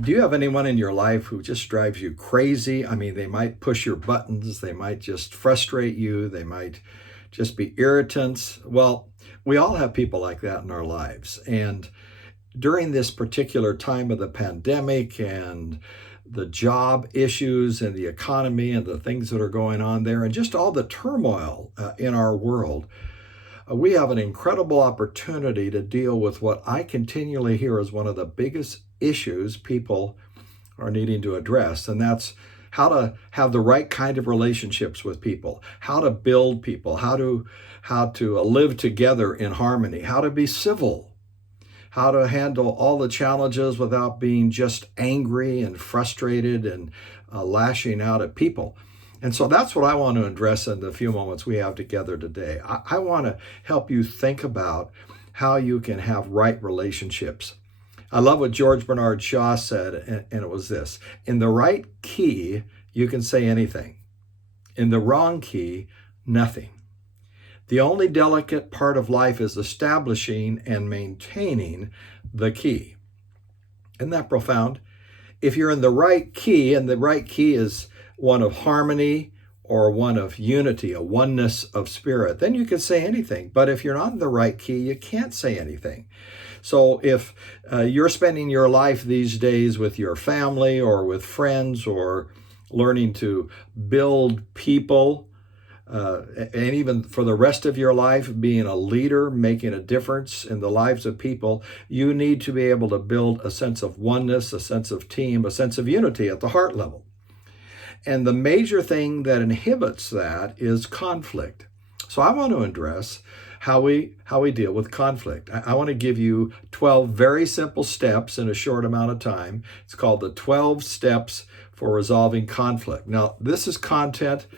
Do you have anyone in your life who just drives you crazy? I mean, they might push your buttons, they might just frustrate you, they might just be irritants. Well, we all have people like that in our lives. And during this particular time of the pandemic and the job issues and the economy and the things that are going on there and just all the turmoil in our world, we have an incredible opportunity to deal with what I continually hear is one of the biggest issues people are needing to address, and that's how to have the right kind of relationships with people, how to build people, how to live together in harmony, how to be civil, how to handle all the challenges without being just angry and frustrated and lashing out at people. And so that's what I want to address in the few moments we have together today. I want to help you think about how you can have right relationships. I love what George Bernard Shaw said, and it was this: in the right key, you can say anything. In the wrong key, nothing. The only delicate part of life is establishing and maintaining the key. Isn't that profound? If you're in the right key, and the right key is one of harmony or one of unity, a oneness of spirit, then you can say anything. But if you're not in the right key, you can't say anything. So if you're spending your life these days with your family or with friends or learning to build people, and even for the rest of your life, being a leader, making a difference in the lives of people, you need to be able to build a sense of oneness, a sense of team, a sense of unity at the heart level. And the major thing that inhibits that is conflict. So I want to address how we deal with conflict. I want to give you 12 very simple steps in a short amount of time. It's called the 12 steps for resolving conflict. Now, this is content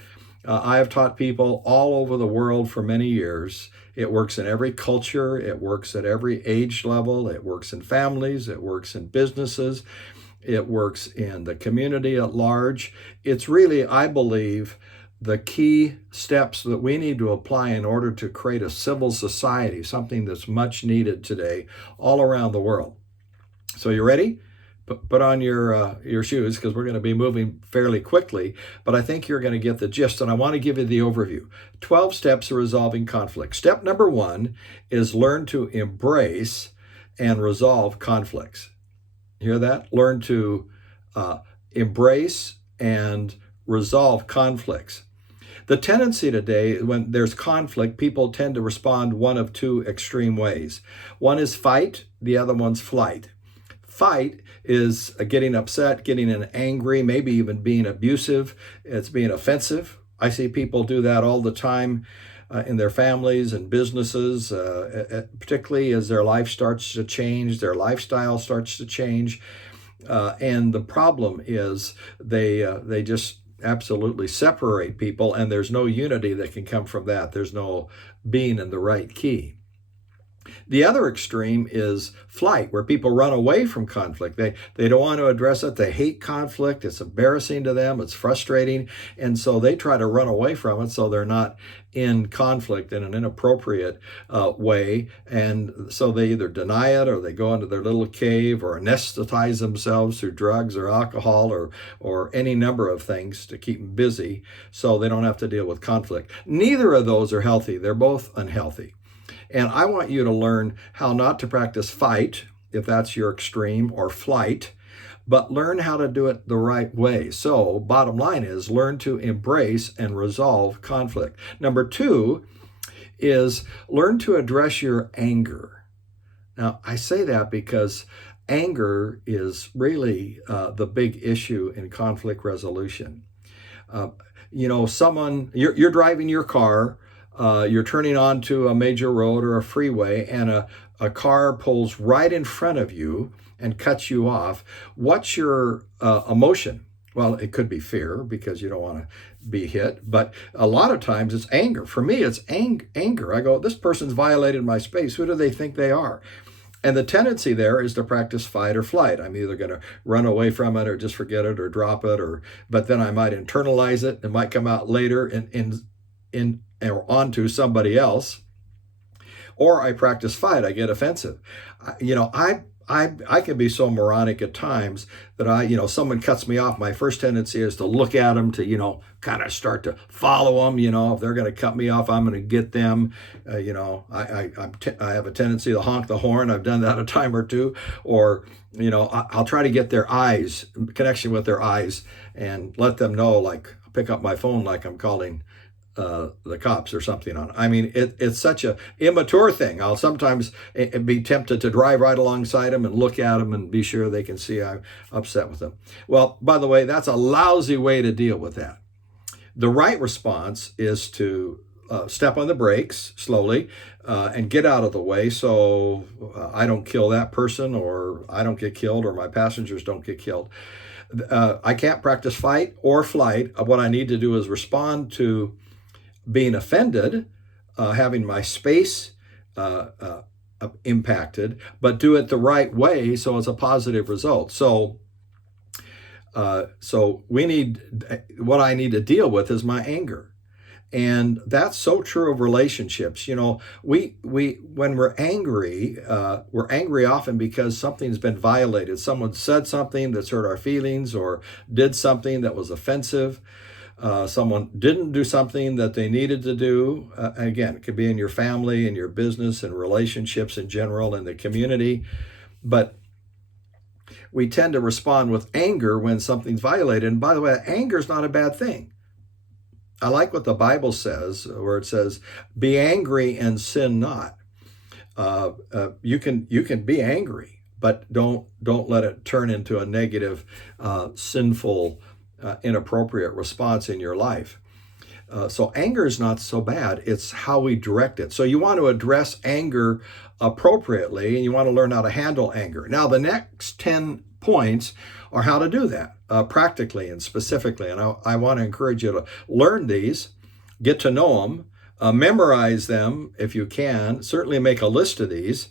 I have taught people all over the world for many years. It works in every culture. It works at every age level. It works in families. It works in businesses. It works in the community at large. It's really, I believe, the key steps that we need to apply in order to create a civil society, something that's much needed today all around the world. So you ready? Put on your shoes, because we're going to be moving fairly quickly, but I think you're going to get the gist, and I want to give you the overview. 12 steps of resolving conflict. Step number 1 is learn to embrace and resolve conflicts. Hear that? Learn to embrace and resolve conflicts. The tendency today, when there's conflict, people tend to respond one of two extreme ways. One is fight, the other one's flight. Fight is getting upset, getting angry, maybe even being abusive. It's being offensive. I see people do that all the time in their families and businesses, particularly as their life starts to change, their lifestyle starts to change. And the problem is they just absolutely separate people, and there's no unity that can come from that. There's no being in the right key. The other extreme is flight, where people run away from conflict. They don't want to address it. They hate conflict. It's embarrassing to them. It's frustrating. And so they try to run away from it so they're not in conflict in an inappropriate way. And so they either deny it, or they go into their little cave, or anesthetize themselves through drugs or alcohol or any number of things to keep them busy so they don't have to deal with conflict. Neither of those are healthy. They're both unhealthy. And I want you to learn how not to practice fight, if that's your extreme, or flight, but learn how to do it the right way. So, bottom line is, learn to embrace and resolve conflict. Number 2 is learn to address your anger. Now, I say that because anger is really the big issue in conflict resolution. You're driving your car, you're turning onto a major road or a freeway, and a car pulls right in front of you and cuts you off. What's your emotion? Well, it could be fear because you don't want to be hit, but a lot of times it's anger. For me, it's anger. I go, this person's violated my space. Who do they think they are? And the tendency there is to practice fight or flight. I'm either going to run away from it or just forget it or drop it, but then I might internalize it. It might come out later or onto somebody else. Or I practice fight. I get offensive. I can be so moronic at times that someone cuts me off. My first tendency is to look at them, to, kind of start to follow them. If they're going to cut me off, I'm going to get them. I have a tendency to honk the horn. I've done that a time or two. Or, I'll try to get their eyes, connection with their eyes, and let them know, like, pick up my phone like I'm calling the cops or something on. I mean, it's such a immature thing. I'll sometimes be tempted to drive right alongside them and look at them and be sure they can see I'm upset with them. Well, by the way, that's a lousy way to deal with that. The right response is to step on the brakes slowly and get out of the way so I don't kill that person, or I don't get killed, or my passengers don't get killed. I can't practice fight or flight. What I need to do is respond to being offended, having my space impacted, but do it the right way so it's a positive result. So what I need to deal with is my anger. And that's so true of relationships. We when we're angry often because something's been violated. Someone said something that's hurt our feelings, or did something that was offensive. Someone didn't do something that they needed to do. Again, it could be in your family, in your business, and relationships in general, in the community. But we tend to respond with anger when something's violated. And by the way, anger is not a bad thing. I like what the Bible says, where it says, "Be angry and sin not." You can be angry, but don't let it turn into a negative, sinful, inappropriate response in your life. So anger is not so bad. It's how we direct it. So you want to address anger appropriately, and you want to learn how to handle anger. Now, the next 10 points are how to do that practically and specifically. And I want to encourage you to learn these, get to know them, memorize them if you can. Certainly make a list of these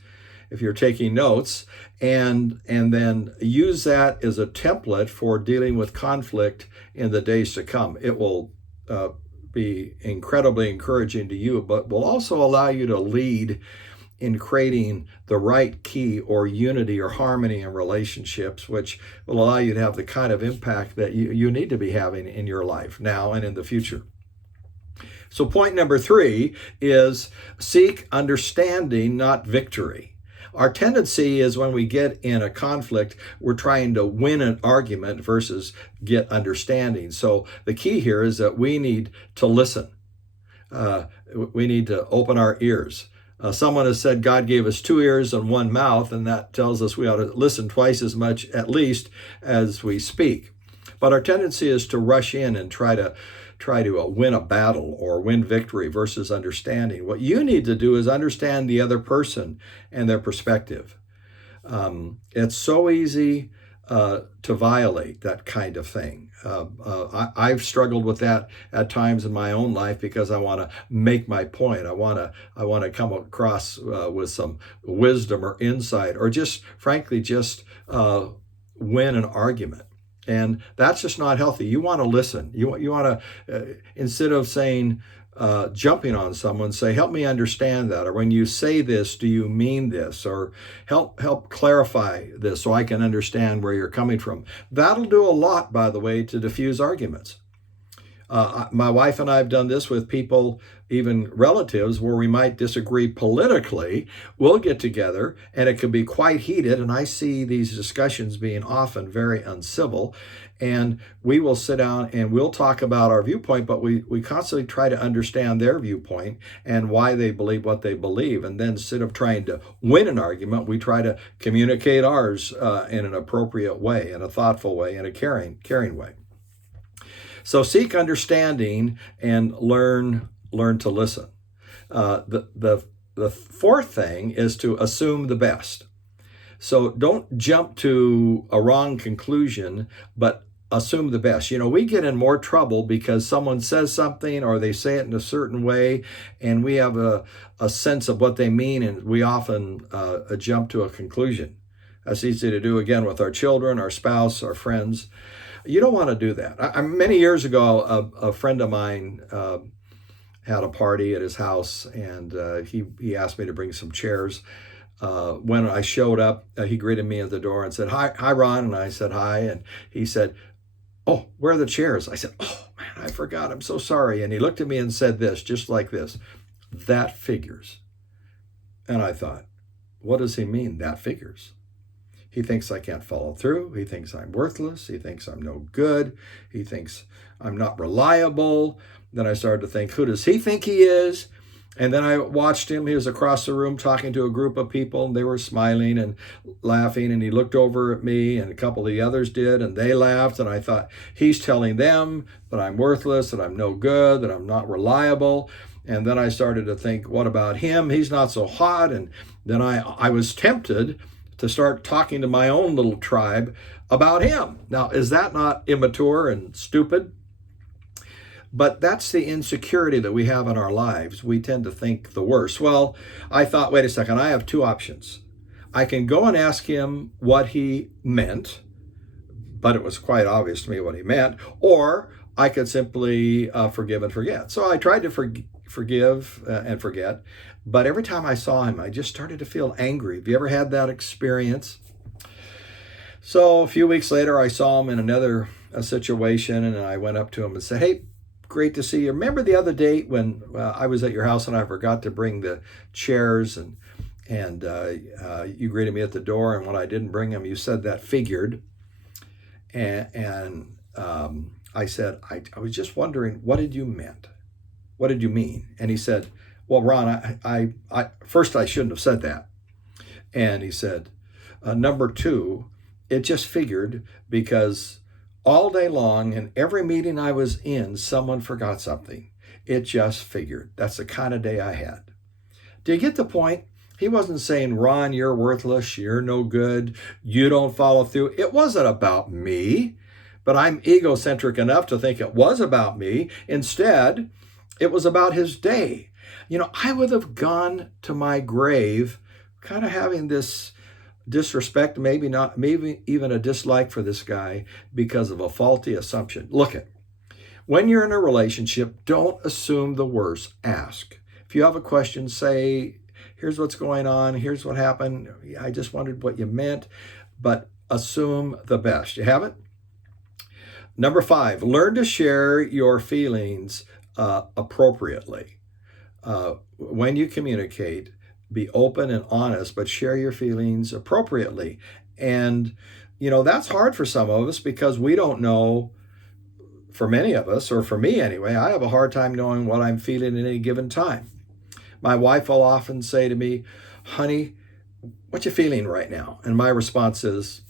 if you're taking notes, and then use that as a template for dealing with conflict in the days to come. It will be incredibly encouraging to you, but will also allow you to lead in creating the right key or unity or harmony in relationships, which will allow you to have the kind of impact that you need to be having in your life now and in the future. So point number 3 is seek understanding, not victory. Our tendency is when we get in a conflict, we're trying to win an argument versus get understanding. So the key here is that we need to listen. We need to open our ears. Someone has said God gave us 2 ears and 1 mouth, and that tells us we ought to listen twice as much, at least, as we speak. But our tendency is to rush in and try to win a battle or win victory versus understanding. What you need to do is understand the other person and their perspective. It's so easy to violate that kind of thing. I've struggled with that at times in my own life because I want to make my point. I want to come across with some wisdom or insight, or just frankly win an argument. And that's just not healthy. You want to listen. You want to, instead of saying, jumping on someone, say, help me understand that. Or when you say this, do you mean this? Or help clarify this so I can understand where you're coming from. That'll do a lot, by the way, to diffuse arguments. My wife and I have done this with people, even relatives, where we might disagree politically. We'll get together and it can be quite heated. And I see these discussions being often very uncivil. And we will sit down and we'll talk about our viewpoint, but we constantly try to understand their viewpoint and why they believe what they believe. And then instead of trying to win an argument, we try to communicate ours in an appropriate way, in a thoughtful way, in a caring way. So seek understanding and learn to listen. The 4th thing is to assume the best. So don't jump to a wrong conclusion, but assume the best. We get in more trouble because someone says something or they say it in a certain way, and we have a sense of what they mean, and we often jump to a conclusion. That's easy to do, again, with our children, our spouse, our friends. You don't want to do that. Many years ago, a friend of mine had a party at his house, and he asked me to bring some chairs. when I showed up, he greeted me at the door and said, hi, Ron. And I said, hi. And he said, oh, where are the chairs? I said, oh, man, I forgot. I'm so sorry. And he looked at me and said this, just like this, that figures. And I thought, what does he mean, that figures? He thinks I can't follow through. He thinks I'm worthless. He thinks I'm no good. He thinks I'm not reliable. Then I started to think, who does he think he is? And then I watched him. He was across the room talking to a group of people, and they were smiling and laughing. And he looked over at me, and a couple of the others did, and they laughed. And I thought, he's telling them that I'm worthless, that I'm no good, that I'm not reliable. And then I started to think, what about him? He's not so hot. And then I was tempted to start talking to my own little tribe about him. Now, is that not immature and stupid? But that's the insecurity that we have in our lives. We tend to think the worst. Well, I thought, wait a second, I have two options. I can go and ask him what he meant, but it was quite obvious to me what he meant, or I could simply forgive and forget. So I tried to forgive and forget, but every time I saw him, I just started to feel angry. Have you ever had that experience? So a few weeks later, I saw him in another situation, and I went up to him and said, hey, great to see you. Remember the other day when I was at your house and I forgot to bring the chairs, and you greeted me at the door, and when I didn't bring them, you said that figured. And I said, I was just wondering, what did you meant? What did you mean? And he said, well, Ron, I first I shouldn't have said that. And he said, number two, it just figured because all day long, in every meeting I was in, someone forgot something. It just figured. That's the kind of day I had. Do you get the point? He wasn't saying, Ron, you're worthless, you're no good, you don't follow through. It wasn't about me, but I'm egocentric enough to think it was about me. Instead, it was about his day. You know, I would have gone to my grave kind of having this disrespect, maybe even a dislike for this guy because of a faulty assumption. Look at, when you're in a relationship, don't assume the worst. Ask. If you have a question, say, here's what's going on, here's what happened, I just wondered what you meant, but assume the best. You have it? Number 5, learn to share your feelings appropriately. When you communicate, be open and honest, but share your feelings appropriately. And, you know, that's hard for some of us because we don't know, for many of us, or for me anyway, I have a hard time knowing what I'm feeling at any given time. My wife will often say to me, honey, what you feeling right now? And my response is,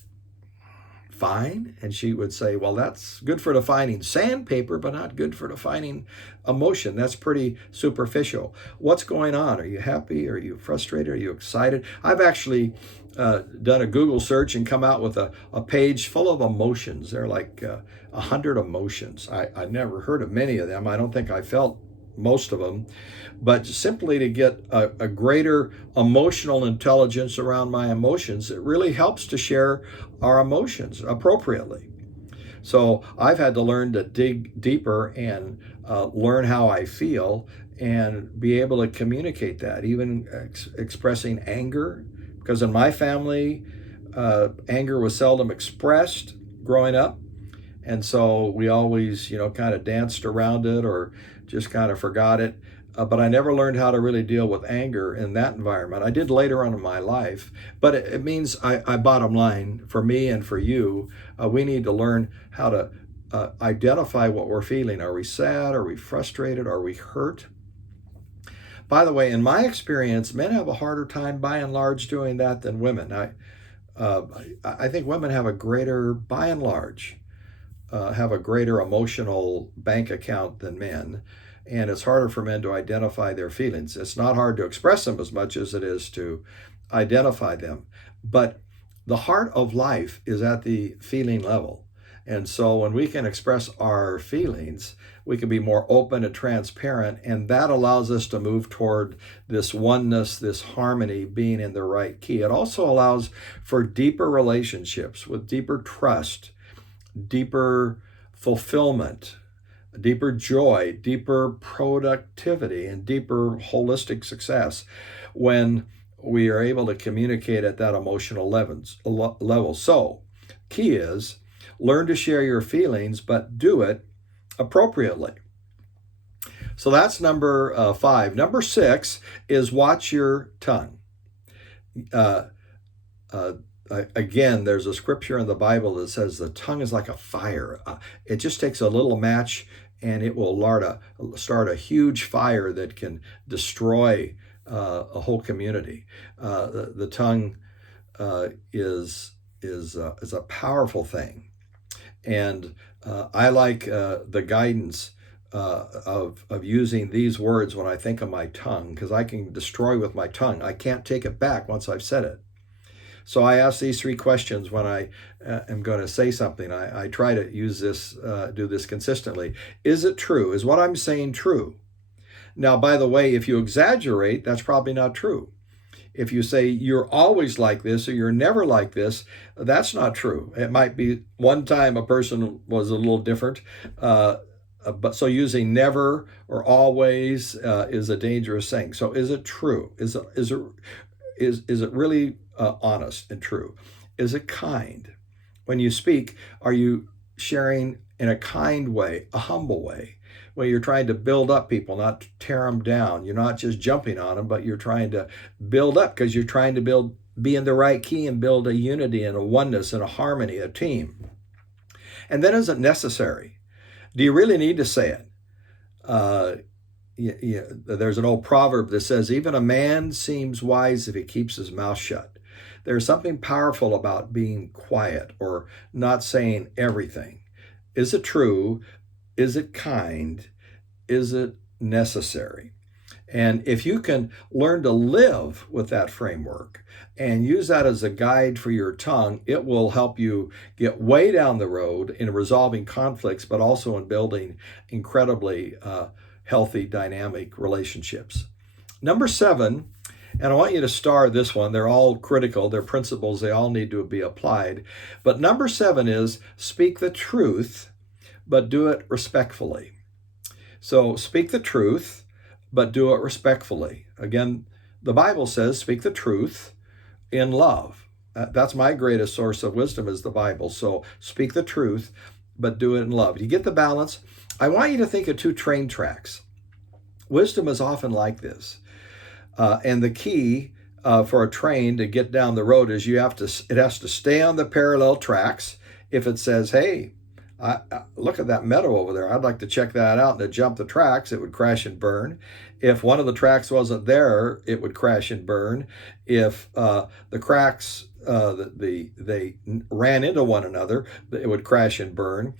fine. And she would say, well, that's good for defining sandpaper, but not good for defining emotion. That's pretty superficial. What's going on? Are you happy? Are you frustrated? Are you excited? I've actually done a Google search and come out with a page full of emotions. There are like 100 emotions. I never heard of many of them. I don't think I felt most of them, but simply to get a greater emotional intelligence around my emotions, it really helps to share our emotions appropriately. So I've had to learn to dig deeper and learn how I feel and be able to communicate that, even expressing anger, because in my family, anger was seldom expressed growing up. And so we always, kind of danced around it or just kind of forgot it. But I never learned how to really deal with anger in that environment. I did later on in my life, but it means I bottom line, for me and for you, we need to learn how to identify what we're feeling. Are we sad? Are we frustrated? Are we hurt? By the way, in my experience, men have a harder time by and large doing that than women. I think women have a greater, by and large, have a greater emotional bank account than men, and it's harder for men to identify their feelings. It's not hard to express them as much as it is to identify them, but the heart of life is at the feeling level. And so when we can express our feelings, we can be more open and transparent, and that allows us to move toward this oneness, this harmony, being in the right key. It also allows for deeper relationships with deeper trust, deeper fulfillment, deeper joy, deeper productivity, and deeper holistic success when we are able to communicate at that emotional level. So, key is learn to share your feelings, but do it appropriately. So that's number 5. Number 6 is watch your tongue. Again, there's a scripture in the Bible that says the tongue is like a fire. It just takes a little match and it will start a huge fire that can destroy a whole community. The tongue is a powerful thing, and I like the guidance of using these words when I think of my tongue, because I can destroy with my tongue. I can't take it back once I've said it. So I ask these 3 questions when I am going to say something. I try to use this, do this consistently. Is it true? Is what I'm saying true? Now, by the way, if you exaggerate, that's probably not true. If you say you're always like this or you're never like this, that's not true. It might be one time a person was a little different, but so using never or always is a dangerous thing. So is it true? Is it really honest and true? Is it kind? When you speak, are you sharing in a kind way, a humble way, where you're trying to build up people, not tear them down? You're not just jumping on them, but you're trying to build up because you're trying to be in the right key and build a unity and a oneness and a harmony, a team. And then is it necessary? Do you really need to say it? There's an old proverb that says, even a man seems wise if he keeps his mouth shut. There's something powerful about being quiet or not saying everything. Is it true? Is it kind? Is it necessary? And if you can learn to live with that framework and use that as a guide for your tongue, it will help you get way down the road in resolving conflicts, but also in building incredibly healthy, dynamic relationships. Number 7, and I want you to star this one. They're all critical. They're principles. They all need to be applied. But number 7 is speak the truth, but do it respectfully. So speak the truth, but do it respectfully. Again, the Bible says speak the truth in love. That's my greatest source of wisdom is the Bible. So speak the truth, but do it in love. Do you get the balance? I want you to think of 2 train tracks. Wisdom is often like this. And the key for a train to get down the road is it has to stay on the parallel tracks. If it says, hey, look at that meadow over there, I'd like to check that out, and to jump the tracks, it would crash and burn. If one of the tracks wasn't there, it would crash and burn. If the cracks, they ran into one another, it would crash and burn.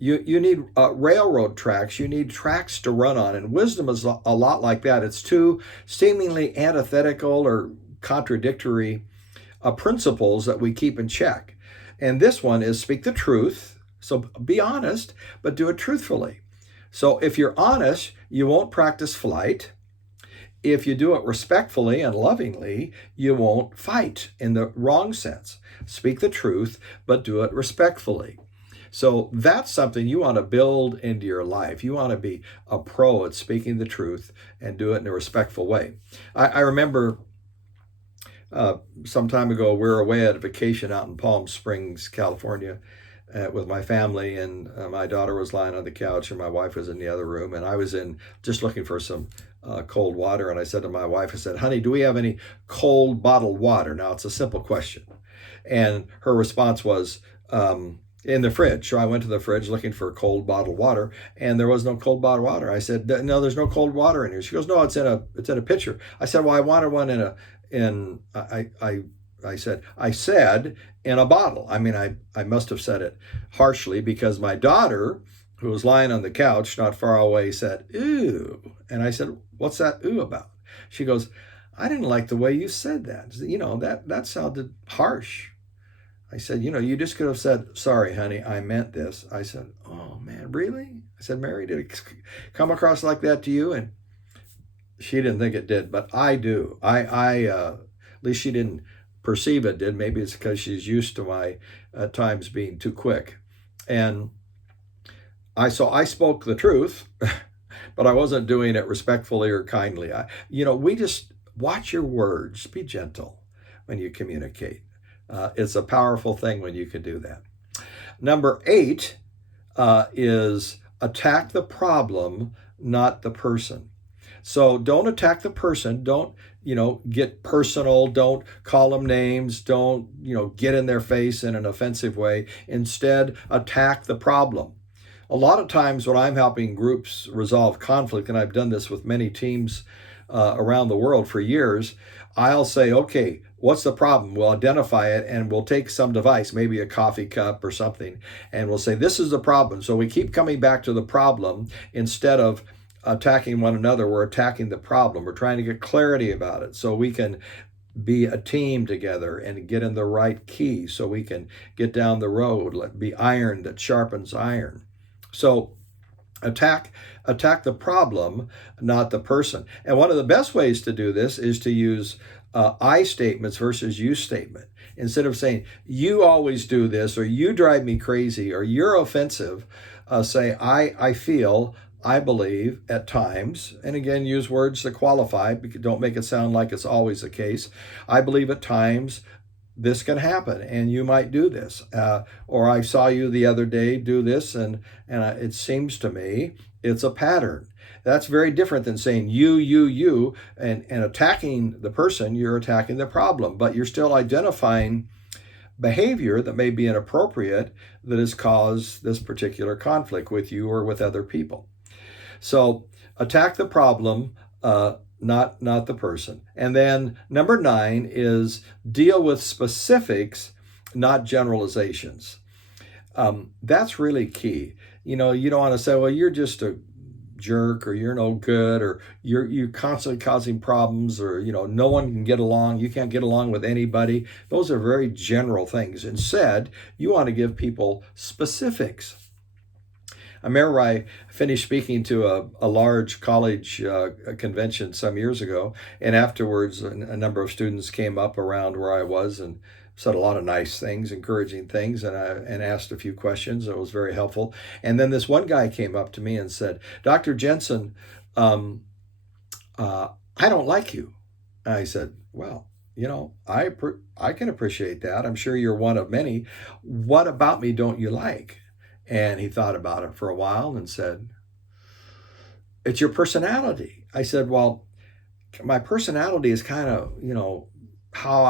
You need railroad tracks. You need tracks to run on. And wisdom is a lot like that. It's 2 seemingly antithetical or contradictory principles that we keep in check. And this one is speak the truth. So be honest, but do it truthfully. So if you're honest, you won't practice flight. If you do it respectfully and lovingly, you won't fight in the wrong sense. Speak the truth, but do it respectfully. So that's something you want to build into your life. You want to be a pro at speaking the truth and do it in a respectful way. I remember some time ago, we were away at a vacation out in Palm Springs, California, with my family, and my daughter was lying on the couch and my wife was in the other room, and I was just looking for some cold water. And I said to my wife, I said, honey, do we have any cold bottled water? Now, it's a simple question. And her response was, in the fridge. So I went to the fridge looking for cold bottled water, and there was no cold bottled water. I said, no, there's no cold water in here. She goes, no, it's in a pitcher. I said, well, I wanted one I said in a bottle. I mean, I must have said it harshly because my daughter, who was lying on the couch not far away, said, ooh. And I said, what's that ooh about? She goes, I didn't like the way you said that. That sounded harsh. I said, you just could have said, sorry, honey, I meant this. I said, oh, man, really? I said, Mary, did it come across like that to you? And she didn't think it did, but I do. At least she didn't perceive it did. Maybe it's because she's used to my at times being too quick. And I spoke the truth, but I wasn't doing it respectfully or kindly. watch your words. Be gentle when you communicate. It's a powerful thing when you can do that. Number 8 is attack the problem, not the person. So don't attack the person. Don't, get personal. Don't call them names. Don't, get in their face in an offensive way. Instead, attack the problem. A lot of times when I'm helping groups resolve conflict, and I've done this with many teams around the world for years, I'll say, okay, what's the problem? We'll identify it and we'll take some device, maybe a coffee cup or something, and we'll say, this is the problem. So we keep coming back to the problem instead of attacking one another. We're attacking the problem. We're trying to get clarity about it so we can be a team together and get in the right key so we can get down the road. Let be iron that sharpens iron. So attack the problem, not the person. And one of the best ways to do this is to use I statements versus you statement. Instead of saying, you always do this, or you drive me crazy, or you're offensive, say, I feel, I believe at times, and again, use words that qualify, don't make it sound like it's always the case. I believe at times this can happen and you might do this. Or I saw you the other day do this and it seems to me it's a pattern. That's very different than saying you, and attacking the person. You're attacking the problem, but you're still identifying behavior that may be inappropriate that has caused this particular conflict with you or with other people. So attack the problem, not the person. And then number 9 is deal with specifics, not generalizations. That's really key. You don't want to say, well, you're just a jerk, or you're no good, or you're constantly causing problems, or no one can get along, you can't get along with anybody. Those are very general things. Instead, you want to give people specifics. I remember I finished speaking to a large college convention some years ago, and afterwards a number of students came up around where I was and said a lot of nice things, encouraging things, and asked a few questions. It was very helpful. And then this one guy came up to me and said, Dr. Jensen, I don't like you. And I said, well, I can appreciate that. I'm sure you're one of many. What about me don't you like? And he thought about it for a while and said, it's your personality. I said, well, my personality is kind of, how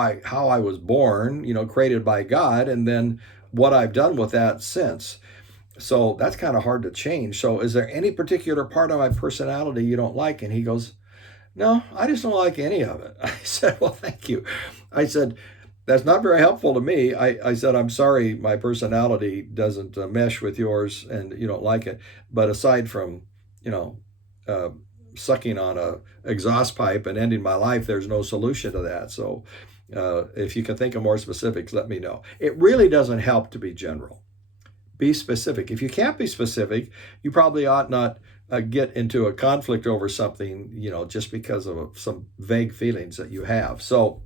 I was born, created by God, and then what I've done with that since. So that's kind of hard to change. So is there any particular part of my personality you don't like? And he goes, no, I just don't like any of it. I said, well, thank you. I said, that's not very helpful to me. I said, I'm sorry, my personality doesn't mesh with yours and you don't like it. But aside from, sucking on a exhaust pipe and ending my life, there's no solution to that. So if you can think of more specifics, let me know. It really doesn't help to be general. Be specific. If you can't be specific, you probably ought not get into a conflict over something, just because of some vague feelings that you have. So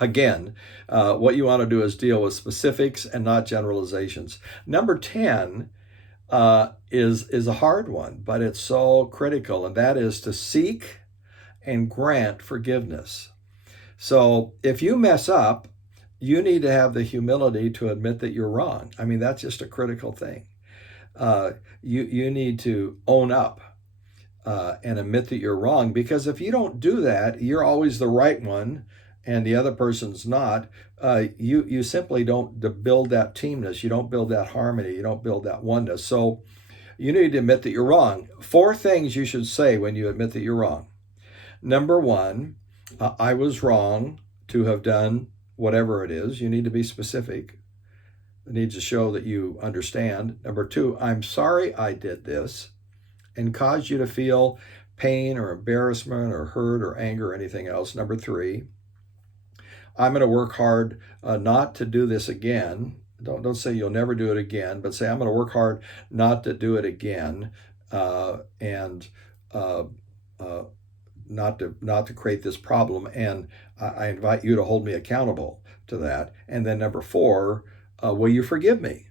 again, what you want to do is deal with specifics and not generalizations. Number 10 is a hard one, but it's so critical, and that is to seek and grant forgiveness. So if you mess up, you need to have the humility to admit that you're wrong. I mean, that's just a critical thing. You need to own up and admit that you're wrong, because if you don't do that, you're always the right one and the other person's not. You simply don't build that teamness. You don't build that harmony. You don't build that oneness. So you need to admit that you're wrong. 4 things you should say when you admit that you're wrong. Number 1, I was wrong to have done whatever it is. You need to be specific. It needs to show that you understand. Number 2, I'm sorry I did this and caused you to feel pain or embarrassment or hurt or anger or anything else. Number 3, I'm going to work hard not to do this again. Don't say you'll never do it again, but say I'm going to work hard not to do it again, and not to create this problem. And I invite you to hold me accountable to that. And then number 4, will you forgive me?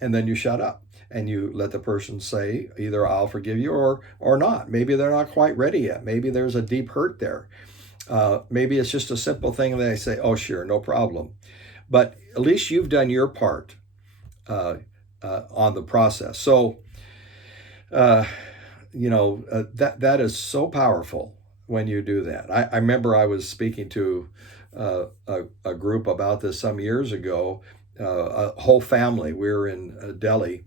And then you shut up and you let the person say either I'll forgive you or not. Maybe they're not quite ready yet. Maybe there's a deep hurt there. Maybe it's just a simple thing and they say, oh, sure, no problem. But at least you've done your part uh, on the process. So, uh, that is so powerful when you do that. I remember I was speaking to a group about this some years ago. A whole family. We were in Delhi.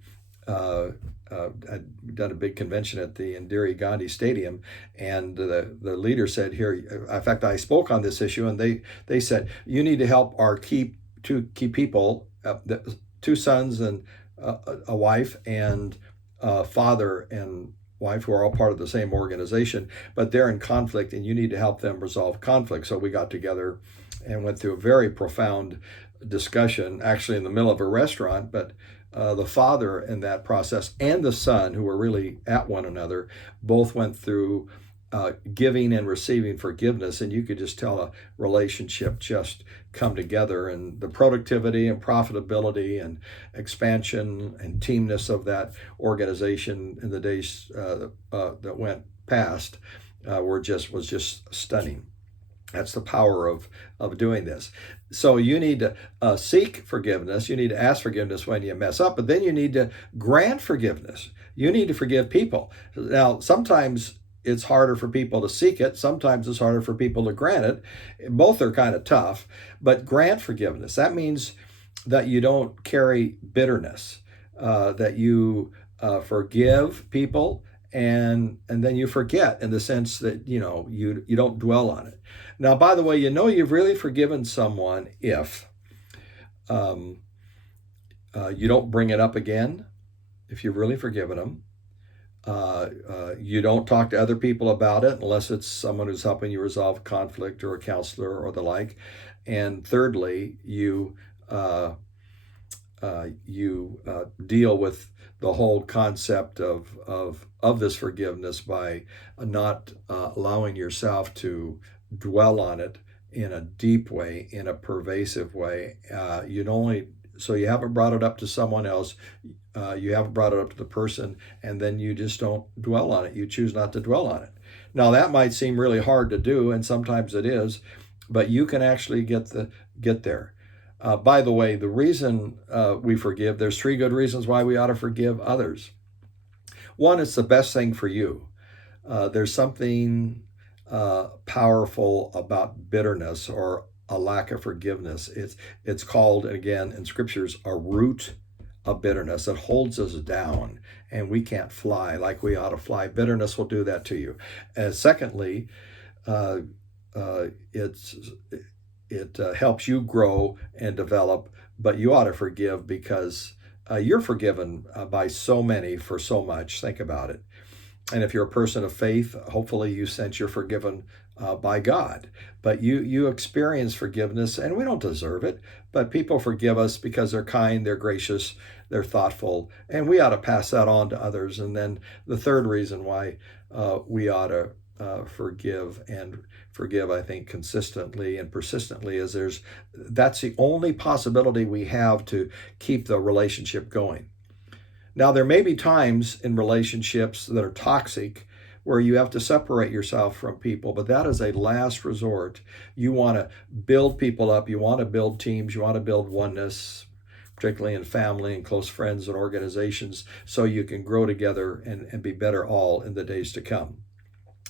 I'd done a big convention at the Indira Gandhi Stadium, and the leader said, "Here." In fact, I spoke on this issue, and they said, "You need to help our two key people, two sons and a wife, and father and wife who are all part of the same organization, but they're in conflict, and you need to help them resolve conflict." So we got together and went through a very profound discussion, actually in the middle of a restaurant, but the father in that process and the son, who were really at one another, both went through giving and receiving forgiveness, and you could just tell a relationship just come together, and the productivity and profitability and expansion and teamness of that organization in the days that went past was just stunning. That's the power of doing this. So you need to seek forgiveness. You need to ask forgiveness when you mess up, but then you need to grant forgiveness. You need to forgive people. Now, sometimes it's harder for people to seek it. Sometimes it's harder for people to grant it. Both are kind of tough, but grant forgiveness. That means that you don't carry bitterness, that you forgive people, and then you forget, in the sense that you don't dwell on it. Now, by the way, you've really forgiven someone if you don't bring it up again. If you've really forgiven them, you don't talk to other people about it unless it's someone who's helping you resolve conflict, or a counselor or the like. And thirdly, you deal with the whole concept of this forgiveness by not allowing yourself to dwell on it in a deep way, in a pervasive way. So you haven't brought it up to someone else. You haven't brought it up to the person, and then you just don't dwell on it. You choose not to dwell on it. Now, that might seem really hard to do, and sometimes it is, but you can actually get there. By the way, the reason we forgive, there's three good reasons why we ought to forgive others. One, it's the best thing for you. There's something powerful about bitterness or a lack of forgiveness. It's called, again, in scriptures, a root of bitterness. It holds us down, and we can't fly like we ought to fly. Bitterness will do that to you. And secondly, it helps you grow and develop, but you ought to forgive because you're forgiven by so many for so much. Think about it. And if you're a person of faith, hopefully you sense you're forgiven by God. But you experience forgiveness, and we don't deserve it, but people forgive us because they're kind, they're gracious, they're thoughtful, and we ought to pass that on to others. And then the third reason why we ought to forgive, I think, consistently and persistently, is that's the only possibility we have to keep the relationship going. Now, there may be times in relationships that are toxic where you have to separate yourself from people, but that is a last resort. You want to build people up. You want to build teams. You want to build oneness, particularly in family and close friends and organizations, so you can grow together and be better all in the days to come.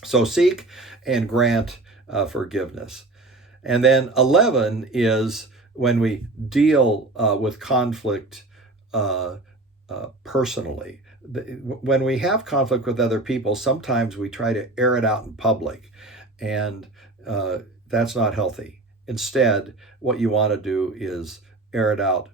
So seek and grant forgiveness. And then 11 is when we deal with conflict personally. When we have conflict with other people, sometimes we try to air it out in public, and that's not healthy. Instead, what you want to do is air it out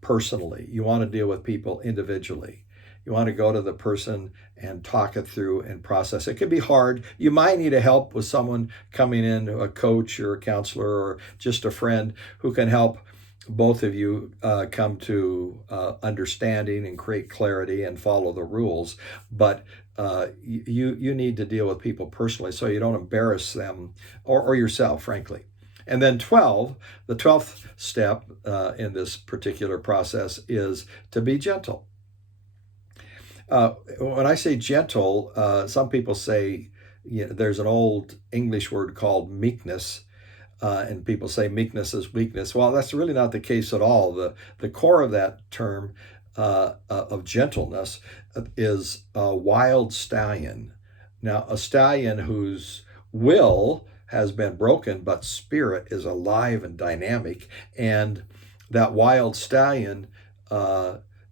personally. You want to deal with people individually. You want to go to the person and talk it through and process. It can be hard. You might need a help with someone coming in, a coach or a counselor or just a friend who can help both of you come to understanding and create clarity and follow the rules. But you need to deal with people personally so you don't embarrass them or yourself, frankly. And then the 12th step in this particular process is to be gentle. When I say gentle, some people say there's an old English word called meekness, and people say meekness is weakness. Well, that's really not the case at all. The core of that term of gentleness is a wild stallion. Now, a stallion whose will has been broken, but spirit is alive and dynamic, and that wild stallion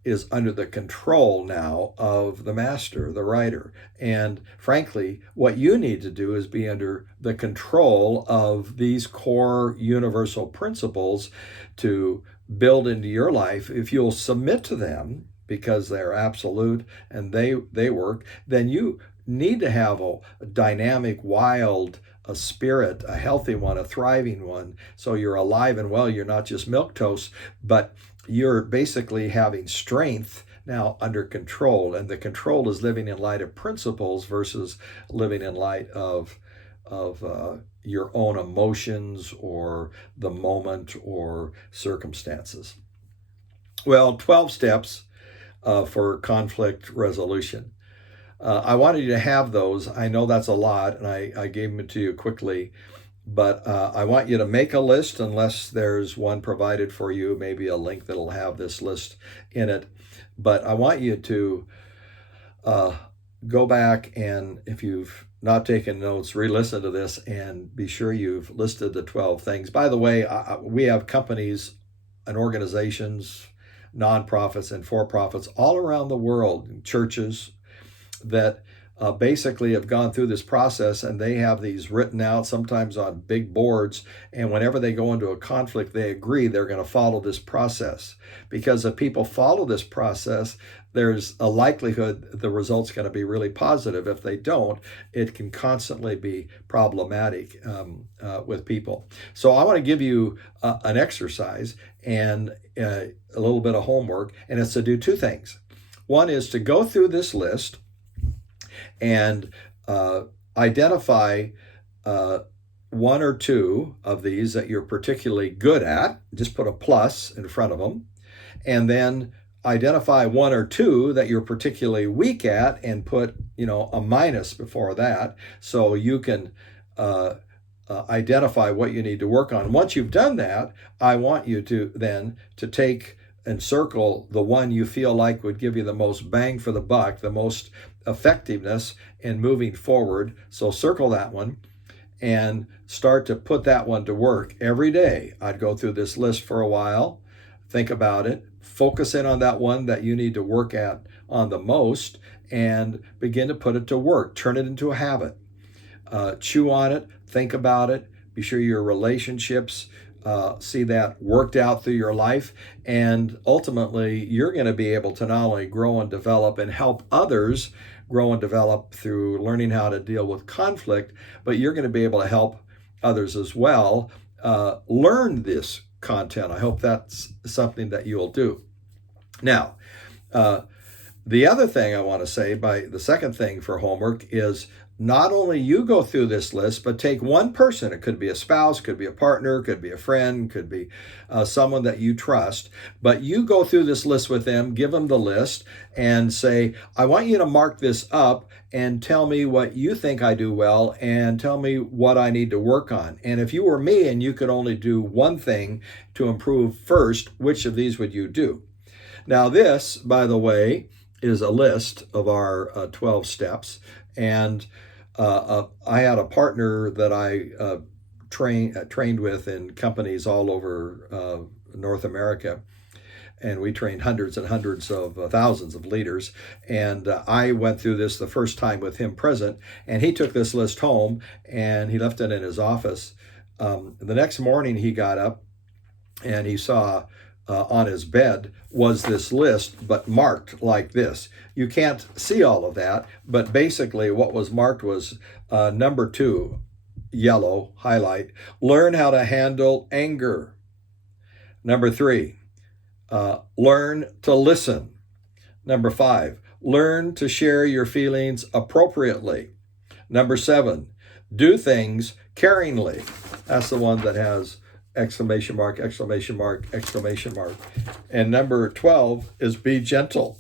is under the control now of the master, the rider. And frankly, what you need to do is be under the control of these core universal principles to build into your life. If you'll submit to them because they're absolute and they work, then you need to have a dynamic, wild, a spirit, a healthy one, a thriving one. So you're alive and well. You're not just milquetoast, but you're basically having strength now under control. And the control is living in light of principles versus living in light of your own emotions or the moment or circumstances. Well, 12 steps for conflict resolution. I wanted you to have those. I know that's a lot, and I gave them to you quickly, but I want you to make a list unless there's one provided for you, maybe a link that'll have this list in it. But I want you to go back, and if you've not taken notes, re-listen to this and be sure you've listed the 12 things. By the way, we have companies and organizations, nonprofits and for-profits all around the world, churches, that basically have gone through this process, and they have these written out sometimes on big boards, and whenever they go into a conflict, they agree they're going to follow this process, because if people follow this process, there's a likelihood the result's going to be really positive. If they don't, it can constantly be problematic with people. So I want to give you an exercise and a little bit of homework, and it's to do two things. One is to go through this list and identify one or two of these that you're particularly good at. Just put a plus in front of them. And then identify one or two that you're particularly weak at and put, a minus before that, so you can identify what you need to work on. Once you've done that, I want you to take and circle the one you feel like would give you the most bang for the buck, the most effectiveness in moving forward. So circle that one and start to put that one to work every day. I'd go through this list for a while, think about it, focus in on that one that you need to work at on the most, and begin to put it to work. Turn it into a habit. Chew on it, think about it, be sure your relationships see that worked out through your life, and ultimately you're going to be able to not only grow and develop and help others grow and develop through learning how to deal with conflict, but you're going to be able to help others as well learn this content. I hope that's something that you'll do. Now, the other thing I want to say, by the second thing for homework, is not only you go through this list, but take one person. It could be a spouse, could be a partner, could be a friend, could be someone that you trust. But you go through this list with them, give them the list, and say, I want you to mark this up and tell me what you think I do well and tell me what I need to work on. And if you were me and you could only do one thing to improve first, which of these would you do? Now this, by the way, is a list of our 12 steps. And I had a partner that I trained with in companies all over North America, and we trained hundreds and hundreds of thousands of leaders. And I went through this the first time with him present, and he took this list home and he left it in his office. The next morning he got up and he saw on his bed was this list, but marked like this. You can't see all of that, but basically what was marked was number 2, yellow, highlight, learn how to handle anger. Number 3, learn to listen. Number 5, learn to share your feelings appropriately. Number 7, do things caringly. That's the one that has exclamation mark, exclamation mark, exclamation mark. And number 12 is be gentle.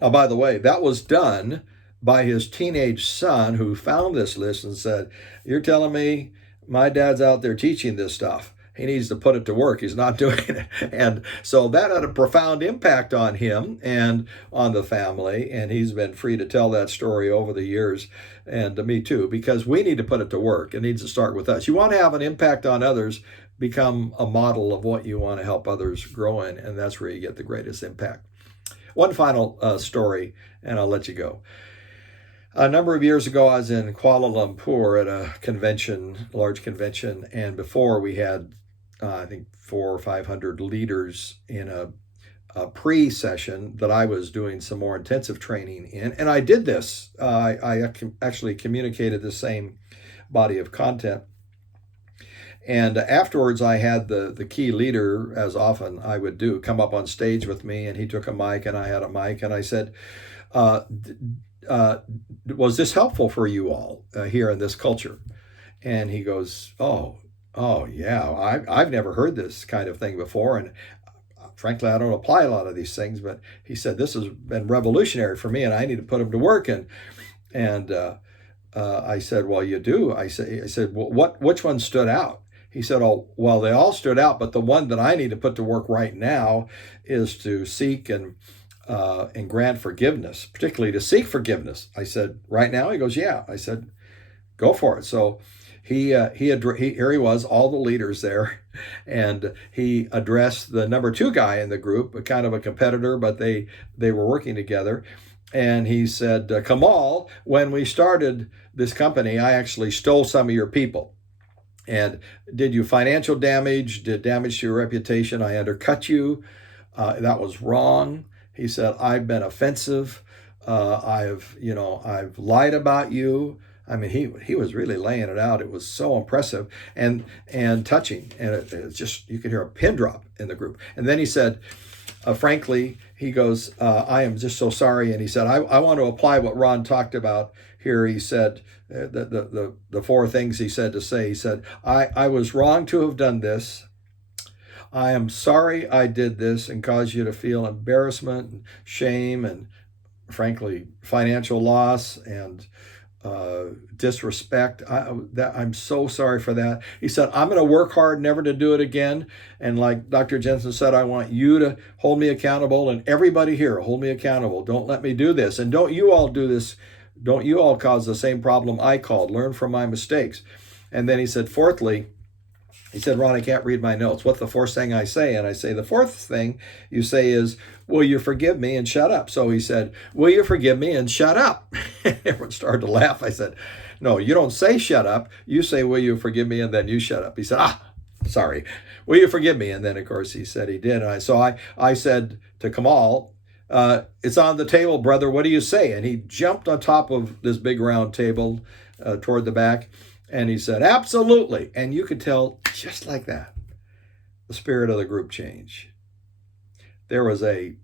Now, by the way, that was done by his teenage son, who found this list and said, "You're telling me my dad's out there teaching this stuff? He needs to put it to work. He's not doing it." And so that had a profound impact on him and on the family. And he's been free to tell that story over the years, and to me too, because we need to put it to work. It needs to start with us. You want to have an impact on others, become a model of what you want to help others grow in, and that's where you get the greatest impact. One final story, and I'll let you go. A number of years ago, I was in Kuala Lumpur at a convention, large convention, and before we had, I think, 400 or 500 leaders in a pre-session that I was doing some more intensive training in. And I did this. I actually communicated the same body of content. And afterwards, I had the key leader, as often I would do, come up on stage with me, and he took a mic, and I had a mic, and I said, was this helpful for you all here in this culture? And he goes, oh yeah, I've never heard this kind of thing before, and frankly, I don't apply a lot of these things, but he said, this has been revolutionary for me, and I need to put them to work. And I said, well, you do. I said, well, which one stood out? He said, oh, well, they all stood out, but the one that I need to put to work right now is to seek and grant forgiveness, particularly to seek forgiveness. I said, right now? He goes, yeah. I said, go for it. So here he was, all the leaders there, and he addressed the number 2 guy in the group, a kind of a competitor, but they were working together. And he said, Kamal, when we started this company, I actually stole some of your people. And did you financial damage, did damage to your reputation? I undercut you. That was wrong. He said, I've been offensive. I've lied about you. I mean, he was really laying it out. It was so impressive and touching. And it's just, you could hear a pin drop in the group. And then he said, frankly, he goes, I am just so sorry. And he said, I want to apply what Ron talked about here. He said, the 4 things he said to say. He said, I was wrong to have done this. I am sorry I did this and caused you to feel embarrassment and shame and, frankly, financial loss and disrespect. I'm so sorry for that. He said, I'm going to work hard never to do it again. And like Dr. Jensen said, I want you to hold me accountable, and everybody here hold me accountable. Don't let me do this. And don't you all do this. Don't you all cause the same problem I caused. Learn from my mistakes. And then he said, fourthly, he said, Ron, I can't read my notes. What's the 4th thing I say? And I say, the 4th thing you say is, will you forgive me and shut up? So he said, will you forgive me and shut up? Everyone started to laugh. I said, no, you don't say shut up. You say, will you forgive me? And then you shut up. He said, sorry. Will you forgive me? And then, of course, he said he did. And I said to Kamal, it's on the table, brother. What do you say? And he jumped on top of this big round table toward the back. And he said, absolutely. And you could tell just like that, the spirit of the group change. There was a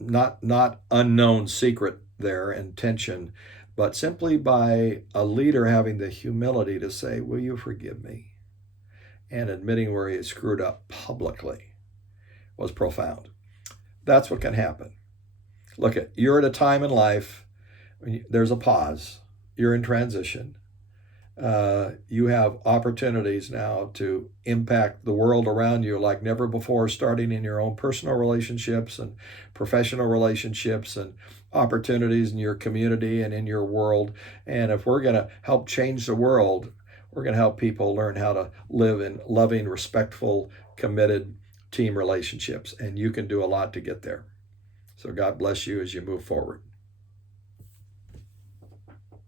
not unknown secret there and tension, but simply by a leader having the humility to say, will you forgive me? And admitting where he had screwed up publicly was profound. That's what can happen. Look, you're at a time in life, there's a pause. You're in transition. You have opportunities now to impact the world around you like never before, starting in your own personal relationships and professional relationships and opportunities in your community and in your world. And if we're going to help change the world, we're going to help people learn how to live in loving, respectful, committed team relationships. And you can do a lot to get there. So God bless you as you move forward.